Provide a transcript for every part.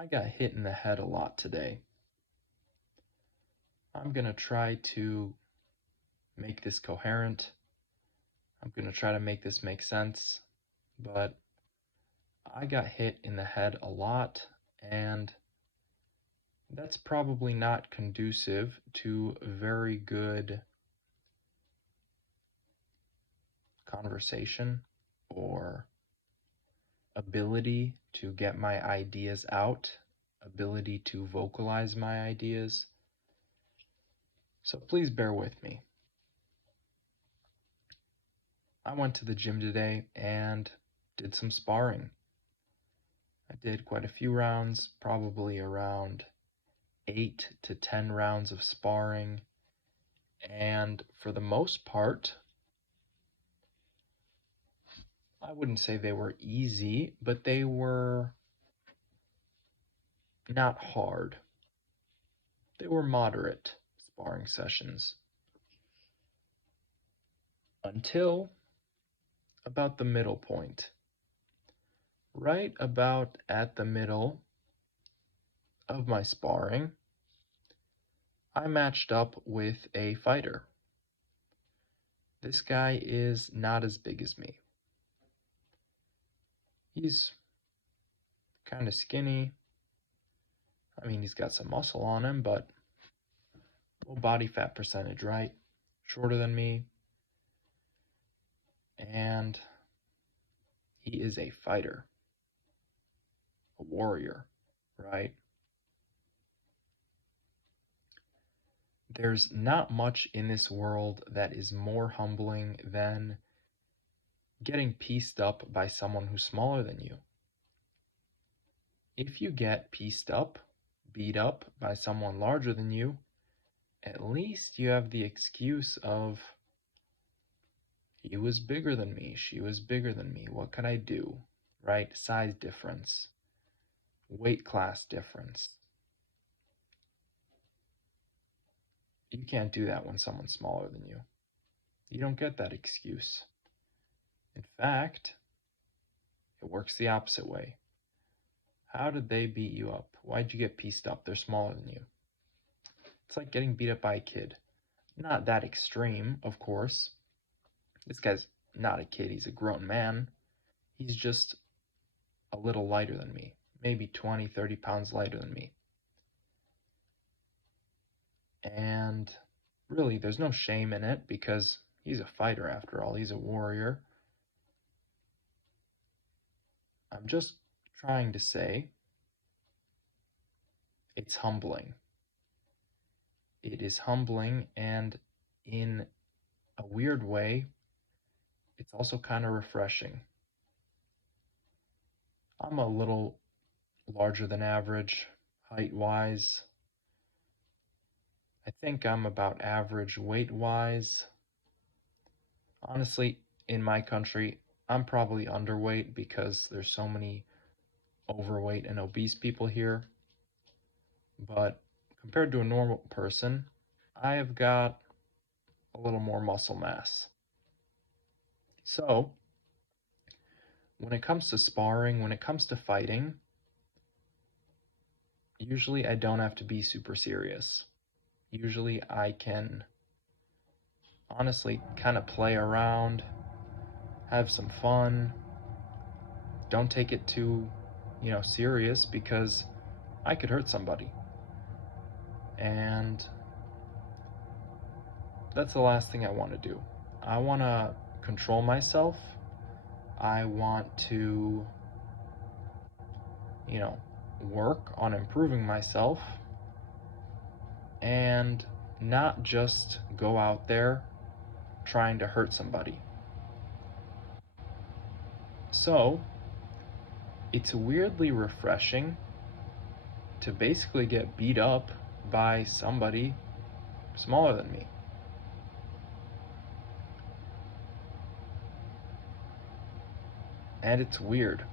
I got hit in the head a lot today. I'm going to try to make this coherent. I'm going to try to make this make sense, but I got hit in the head a lot, and that's probably not conducive to very good conversation or ability to get my ideas out, ability to vocalize my ideas. So please bear with me. I went to the gym today and did some sparring. I did quite a few rounds, probably around 8 to 10 rounds of sparring, and for the most part, I wouldn't say they were easy, but they were not hard. They were moderate sparring sessions until about the middle point. Right about at the middle of my sparring, I matched up with a fighter. This guy is not as big as me. He's kind of skinny. I mean, he's got some muscle on him, but low body fat percentage, right? Shorter than me. And he is a fighter, a warrior, right? There's not much in this world that is more humbling than getting pieced up by someone who's smaller than you. If you get pieced up, beat up by someone larger than you, at least you have the excuse of, he was bigger than me, she was bigger than me, what could I do, right? Size difference, weight class difference. You can't do that when someone's smaller than you. You don't get that excuse. In fact, it works the opposite way. How did they beat you up? Why'd you get pieced up? They're smaller than you. It's like getting beat up by a kid. Not that extreme, of course. This guy's not a kid, he's a grown man. He's just a little lighter than me. Maybe 20, 30 pounds lighter than me. And really, there's no shame in it because he's a fighter after all. He's a warrior. I'm just trying to say it's humbling. It is humbling, and in a weird way, it's also kind of refreshing. I'm a little larger than average, height-wise. I think I'm about average weight-wise. Honestly, in my country, I'm probably underweight because there's so many overweight and obese people here. But compared to a normal person, I have got a little more muscle mass. So, when it comes to sparring, when it comes to fighting, usually I don't have to be super serious. Usually I can honestly kind of play around, have some fun, don't take it too, serious because I could hurt somebody. And that's the last thing I want to do. I want to control myself. I want to, work on improving myself and not just go out there trying to hurt somebody. So, it's weirdly refreshing to basically get beat up by somebody smaller than me. And it's weird.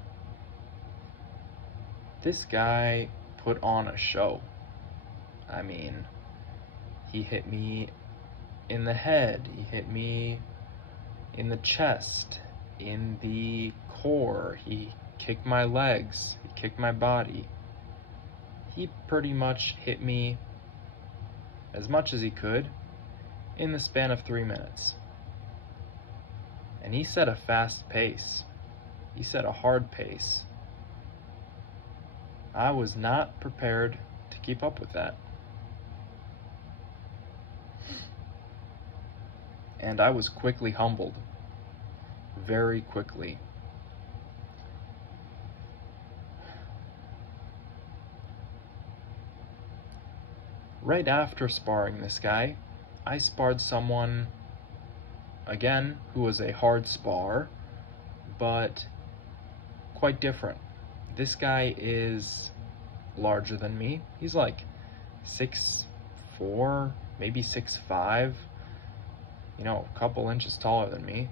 This guy put on a show. I mean, he hit me in the head, he hit me in the chest, in the core, he kicked my legs, he kicked my body. he pretty much hit me as much as he could in the span of 3 minutes. And he set a fast pace. He set a hard pace. I was not prepared to keep up with that. And I was quickly humbled. Very quickly. Right after sparring this guy, I sparred someone, again, who was a hard spar, but quite different. This guy is larger than me. He's like 6'4", maybe 6'5", a couple inches taller than me,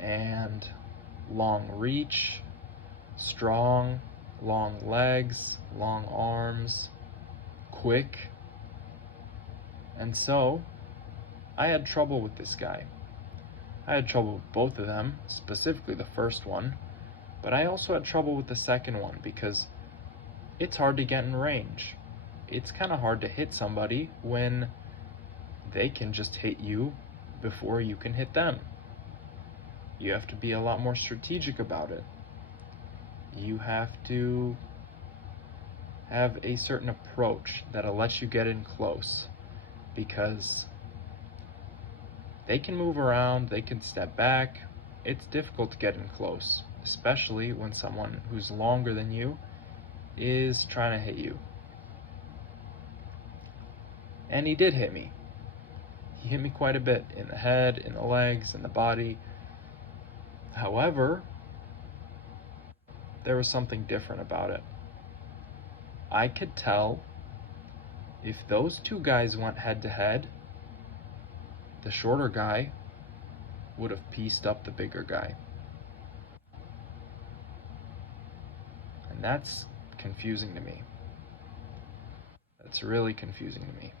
and long reach, strong, long legs, long arms, quick. And so I had trouble with this guy. I had trouble with both of them, specifically the first one, but I also had trouble with the second one because it's hard to get in range. It's kind of hard to hit somebody when they can just hit you before you can hit them. You have to be a lot more strategic about it. You have to have a certain approach that'll let you get in close, because they can move around, they can step back. It's difficult to get in close, especially when someone who's longer than you is trying to hit you. And he did hit me. He hit me quite a bit in the head, in the legs, in the body. However, there was something different about it. I could tell if those two guys went head to head, the shorter guy would have pieced up the bigger guy. And that's confusing to me. That's really confusing to me.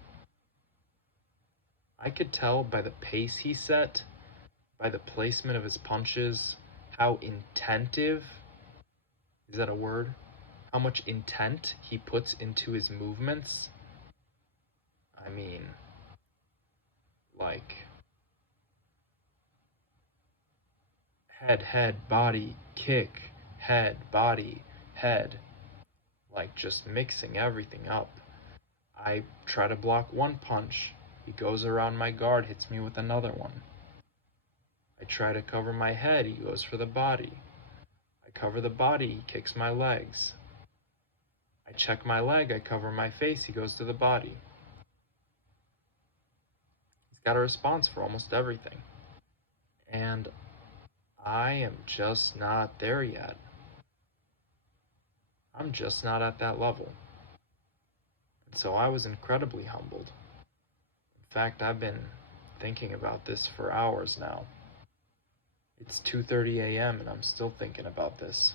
I could tell by the pace he set, by the placement of his punches, how intentive, is that a word? How much intent he puts into his movements. I mean, like, head, body, kick, head, body, head, like just mixing everything up. I try to block one punch, he goes around my guard, hits me with another one. I try to cover my head, he goes for the body. I cover the body, he kicks my legs. I check my leg, I cover my face, he goes to the body. He's got a response for almost everything. And I am just not there yet. I'm just not at that level. And so I was incredibly humbled. In fact, I've been thinking about this for hours now. It's 2:30 a.m. and I'm still thinking about this.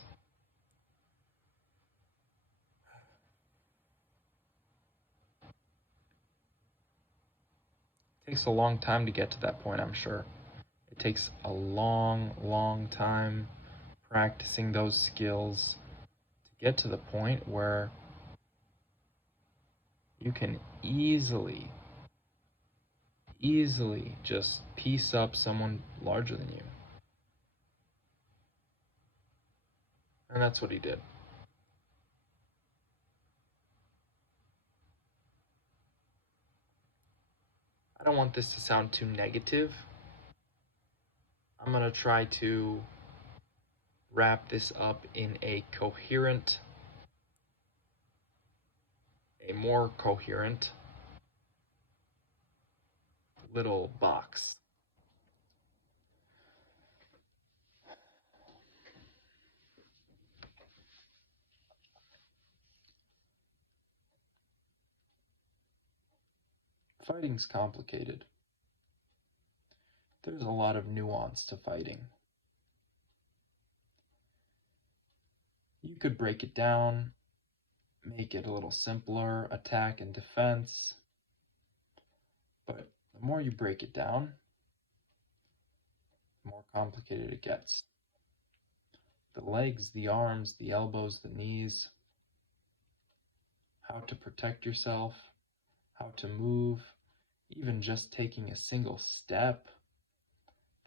It takes a long time to get to that point, I'm sure. It takes a long time practicing those skills to get to the point where you can easily just piece up someone larger than you. And that's what he did. I don't want this to sound too negative. I'm going to try to wrap this up in a more coherent little box. Fighting's complicated. There's a lot of nuance to fighting. You could break it down, make it a little simpler, attack and defense. But the more you break it down, the more complicated it gets. The legs, the arms, the elbows, the knees, how to protect yourself, how to move, even just taking a single step.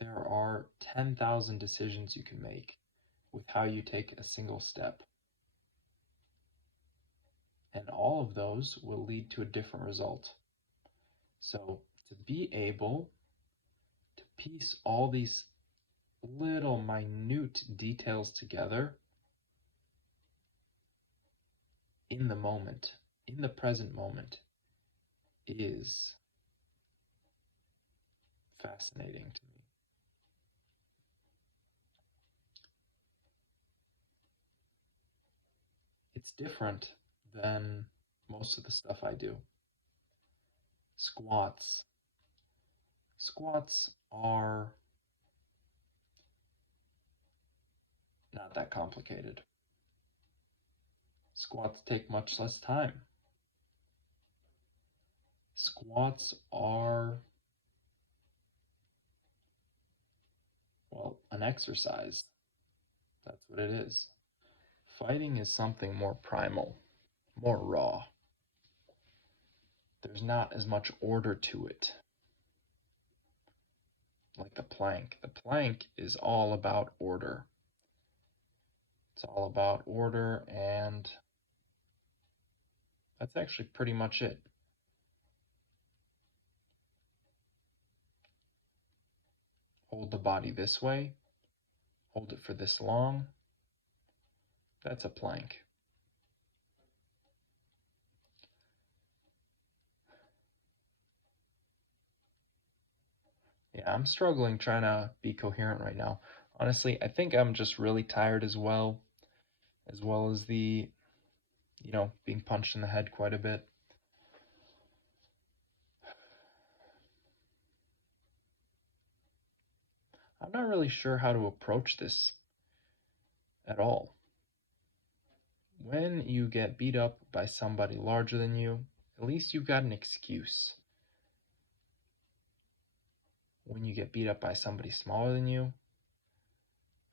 There are 10,000 decisions you can make with how you take a single step. And all of those will lead to a different result. So to be able to piece all these little minute details together in the moment, in the present moment, is fascinating to me. It's different than most of the stuff I do. Squats. Squats are not that complicated. Squats take much less time. Squats are, well, an exercise. That's what it is. Fighting is something more primal, more raw. There's not as much order to it. Like the plank. The plank is all about order. It's all about order, and that's actually pretty much it. Hold the body this way, hold it for this long. That's a plank. Yeah, I'm struggling trying to be coherent right now. Honestly, I think I'm just really tired as well as the, being punched in the head quite a bit. I'm not really sure how to approach this at all. When you get beat up by somebody larger than you, at least you've got an excuse. When you get beat up by somebody smaller than you,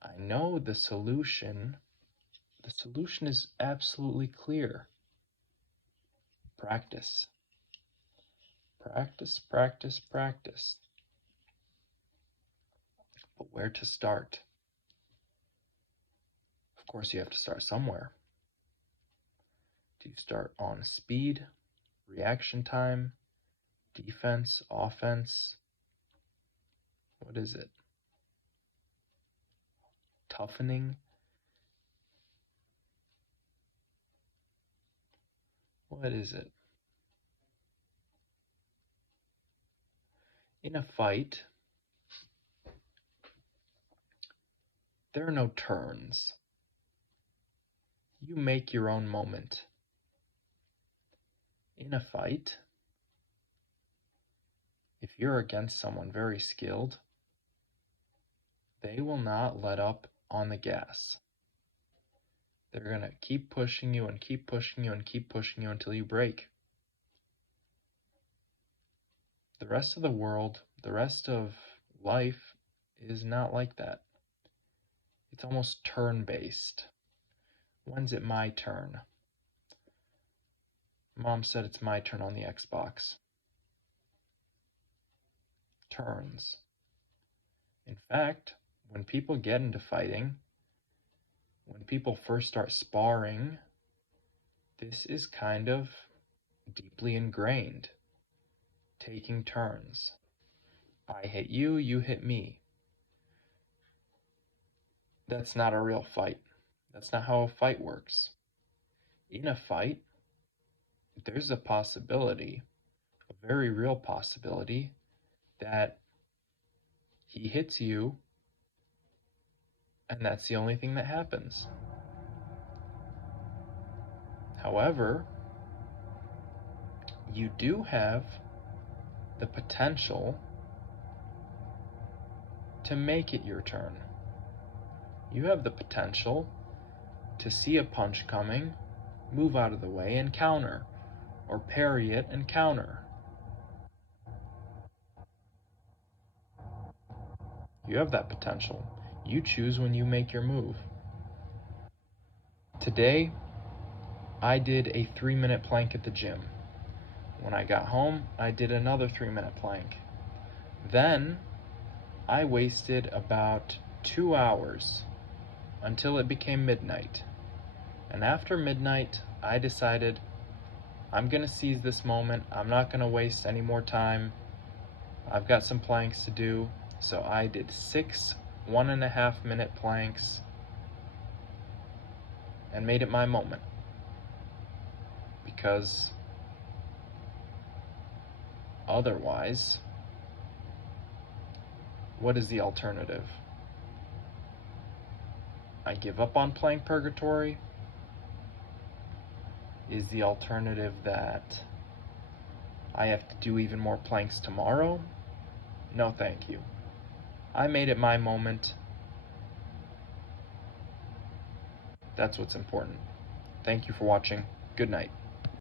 I know the solution. The solution is absolutely clear. Practice. Practice, practice, practice. But where to start? Of course, you have to start somewhere. Do you start on speed, reaction time, defense, offense? What is it? Toughening? What is it? In a fight, there are no turns. You make your own moment. In a fight, if you're against someone very skilled, they will not let up on the gas. They're going to keep pushing you and keep pushing you and keep pushing you until you break. The rest of the world, the rest of life is not like that. It's almost turn-based. When's it my turn? Mom said it's my turn on the Xbox. Turns. In fact, when people get into fighting, when people first start sparring, this is kind of deeply ingrained. Taking turns. I hit you, you hit me. That's not a real fight. That's not how a fight works. In a fight, there's a possibility, a very real possibility, that he hits you, and that's the only thing that happens. However, you do have the potential to make it your turn. You have the potential to see a punch coming, move out of the way and counter, or parry it and counter. You have that potential. You choose when you make your move. Today, I did a 3-minute plank at the gym. When I got home, I did another 3-minute plank. Then I wasted about 2 hours until it became midnight. And after midnight, I decided I'm gonna seize this moment. I'm not gonna waste any more time. I've got some planks to do. So I did 6 1.5-minute planks and made it my moment. Because otherwise, what is the alternative? I give up on playing Purgatory? Is the alternative that I have to do even more planks tomorrow? No, thank you. I made it my moment. That's what's important. Thank you for watching. Good night.